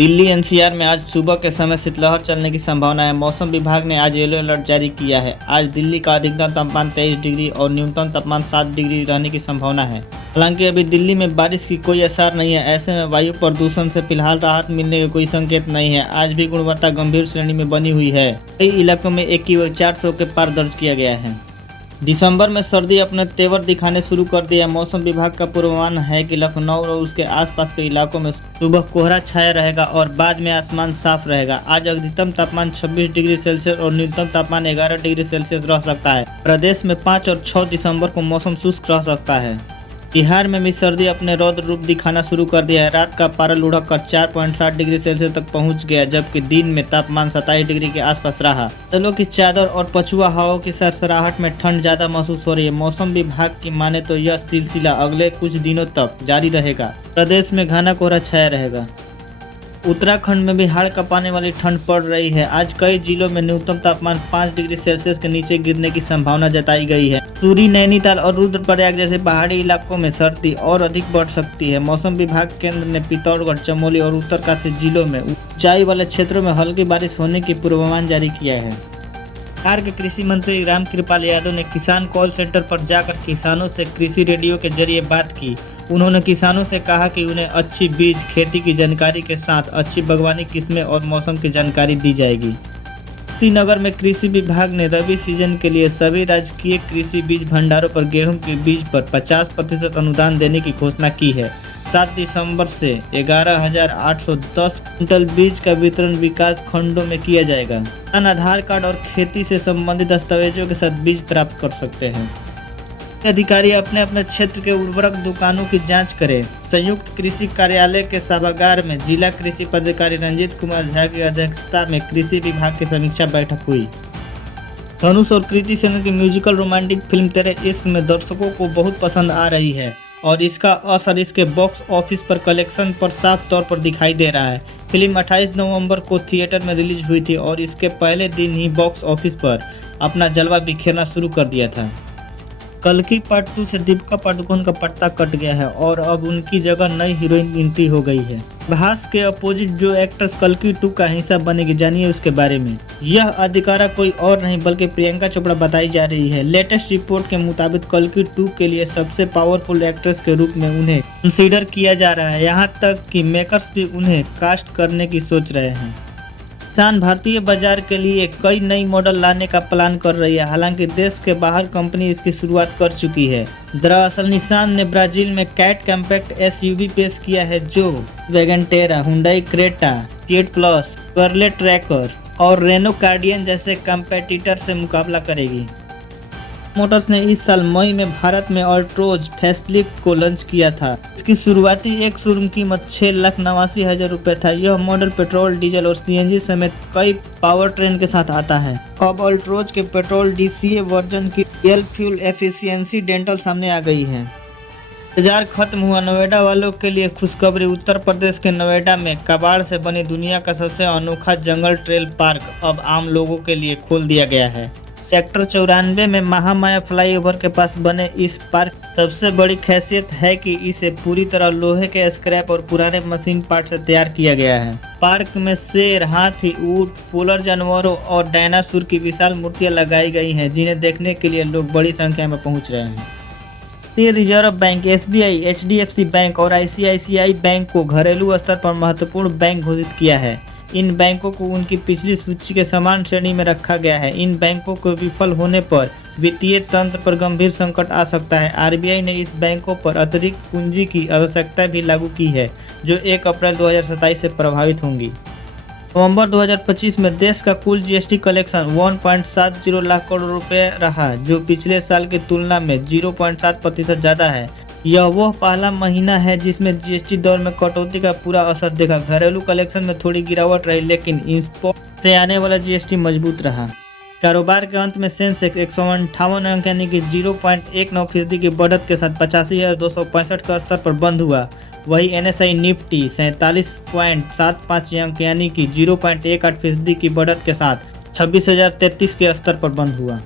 Delhi NCR में आज सुबह के समय शीतलहर चलने की संभावना है। मौसम विभाग ने आज येलो अलर्ट जारी किया है। आज दिल्ली का अधिकतम तापमान 23 डिग्री और न्यूनतम तापमान 7 डिग्री रहने की संभावना है। हालांकि अभी दिल्ली में बारिश की कोई आसार नहीं है। ऐसे में वायु प्रदूषण से फिलहाल राहत मिलने का कोई संकेत नहीं है। आज भी गुणवत्ता गंभीर श्रेणी में बनी हुई है। कई इलाकों में AQI 400 के पार दर्ज किया गया है। दिसंबर में सर्दी अपने तेवर दिखाने शुरू कर दिया। मौसम विभाग का पूर्वानुमान है कि लखनऊ और उसके आसपास के इलाकों में सुबह कोहरा छाया रहेगा और बाद में आसमान साफ रहेगा। आज अधिकतम तापमान 26 डिग्री सेल्सियस और न्यूनतम तापमान 11 डिग्री सेल्सियस रह सकता है। प्रदेश में 5 और 6 दिसंबर को मौसम शुष्क रह सकता है। बिहार में भी सर्दी अपने रौद्र रूप दिखाना शुरू कर दिया है। रात का पारा लुढ़क कर 4.7 डिग्री सेल्सियस तक पहुंच गया, जबकि दिन में तापमान 27 डिग्री के आसपास रहा। बादलों की चादर और पछुआ हवाओं की सरसराहट में ठंड ज्यादा महसूस हो रही है। मौसम विभाग की माने तो यह सिलसिला अगले कुछ दिनों तक जारी रहेगा। प्रदेश में घना कोहरा छाया रहेगा। उत्तराखंड में भी हाड़ कांपने वाली ठंड पड़ रही है। आज कई जिलों में न्यूनतम तापमान 5 डिग्री सेल्सियस के नीचे गिरने की संभावना जताई गई है। सूरी, नैनीताल और रुद्रप्रयाग जैसे पहाड़ी इलाकों में सर्दी और अधिक बढ़ सकती है। मौसम विभाग केंद्र ने पिथौरागढ़, चमोली और उत्तरकाशी जिलों में ऊंचाई वाले क्षेत्रों में हल्की बारिश होने की पूर्वानुमान जारी किया है। बिहार के कृषि मंत्री रामकृपाल यादव ने किसान कॉल सेंटर पर जाकर किसानों से कृषि रेडियो के जरिए बात की। उन्होंने किसानों से कहा कि उन्हें अच्छी बीज, खेती की जानकारी के साथ अच्छी बागवानी किस्में और मौसम की जानकारी दी जाएगी। श्रीनगर में कृषि विभाग ने रबी सीजन के लिए सभी राजकीय कृषि बीज भंडारों पर गेहूं के बीज पर 50% अनुदान देने की घोषणा की है। 7 दिसंबर से 11,810 क्विंटल बीज का वितरण विकास खंडों में किया जाएगा। किसान आधार कार्ड और खेती से संबंधित दस्तावेजों के साथ बीज प्राप्त कर सकते हैं। अधिकारी अपने अपने क्षेत्र के उर्वरक दुकानों की जांच करें। संयुक्त कृषि कार्यालय के सभागार में जिला कृषि पदाधिकारी रंजीत कुमार झा की अध्यक्षता में कृषि विभाग की समीक्षा बैठक हुई। धनुष और कृति सेनन की म्यूजिकल रोमांटिक फिल्म तेरे इश्क में दर्शकों को बहुत पसंद आ रही है और इसका असर इसके बॉक्स ऑफिस पर कलेक्शन पर साफ तौर पर दिखाई दे रहा है। फिल्म 28 नवंबर को थिएटर में रिलीज हुई थी और इसके पहले दिन ही बॉक्स ऑफिस पर अपना जलवा बिखेरना शुरू कर दिया था। कल्कि पार्ट 2 से दीपिका पादुकोण का पट्टा कट गया है और अब उनकी जगह नई हीरोइन एंट्री हो गई है। भास के अपोजिट जो एक्ट्रेस कल्कि 2 का हिस्सा बनेगी, जानिए उसके बारे में। यह अधिकारा कोई और नहीं बल्कि प्रियंका चोपड़ा बताई जा रही है। लेटेस्ट रिपोर्ट के मुताबिक कल्कि 2 के लिए सबसे पावरफुल एक्ट्रेस के रूप में उन्हें कंसीडर किया जा रहा है। यहाँ तक कि मेकर्स भी उन्हें कास्ट करने की सोच रहे हैं। निसान भारतीय बाजार के लिए कई नई मॉडल लाने का प्लान कर रही है। हालांकि देश के बाहर कंपनी इसकी शुरुआत कर चुकी है। दरअसल निसान ने ब्राजील में कैट कॉम्पैक्ट SUV पेश किया है जो वैगनटेरा, Hyundai Creta, Fiat Pulse, Chevrolet Tracker और रेनो कार्डियन जैसे कॉम्पिटिटर से मुकाबला करेगी। मोटर्स ने इस साल मई में भारत में अल्ट्रोज फेसलिफ्ट को लॉन्च किया था। इसकी शुरुआती एक शोरूम कीमत 6,89,000 रुपये था। यह मॉडल पेट्रोल, डीजल और CNG समेत कई पावर ट्रेन के साथ आता है। अब अल्ट्रोज के पेट्रोल DCA वर्जन की रियल फ्यूल एफिशिएंसी डेंटल सामने आ गई है। बाजार खत्म हुआ। नोएडा वालों के लिए खुशखबरी। उत्तर प्रदेश के नोएडा में कबाड़ से बनी दुनिया का सबसे अनोखा जंगल ट्रेल पार्क अब आम लोगों के लिए खोल दिया गया है। सेक्टर 94 में महामाया फ्लाईओवर के पास बने इस पार्क की सबसे बड़ी खासियत है कि इसे पूरी तरह लोहे के स्क्रैप और पुराने मशीन पार्ट से तैयार किया गया है। पार्क में शेर, हाथी, ऊंट, पोलर जानवरों और डायनासोर की विशाल मूर्तियां लगाई गई हैं, जिन्हें देखने के लिए लोग बड़ी संख्या में पहुंच रहे हैं। भारतीय reserve bank, SBI, HDFC bank और ICICI बैंक को घरेलू स्तर पर महत्वपूर्ण बैंक घोषित किया है। इन बैंकों को उनकी पिछली सूची के समान श्रेणी में रखा गया है। इन बैंकों को विफल होने पर वित्तीय तंत्र पर गंभीर संकट आ सकता है। RBI ने इस बैंकों पर अतिरिक्त पूंजी की आवश्यकता भी लागू की है, जो 1 अप्रैल 2027 से प्रभावित होंगी। नवंबर 2025 में देश का कुल GST कलेक्शन 1.70 लाख करोड़ रुपए रहा, जो पिछले साल की तुलना में 0.7% ज़्यादा है। यह वह पहला महीना है जिसमें GST दर में कटौती का पूरा असर देखा। घरेलू कलेक्शन में थोड़ी गिरावट रही, लेकिन इंपोर्ट से आने वाला GST मजबूत रहा। कारोबार के अंत में सेंसेक्स 158 अंक यानी कि 0.19% की बढ़त के साथ 85,265 का स्तर पर बंद हुआ। वही NSI निफ्टी 47.75 अंक यानी कि 0.18% की बढ़त के साथ 26,033 के स्तर पर बंद हुआ।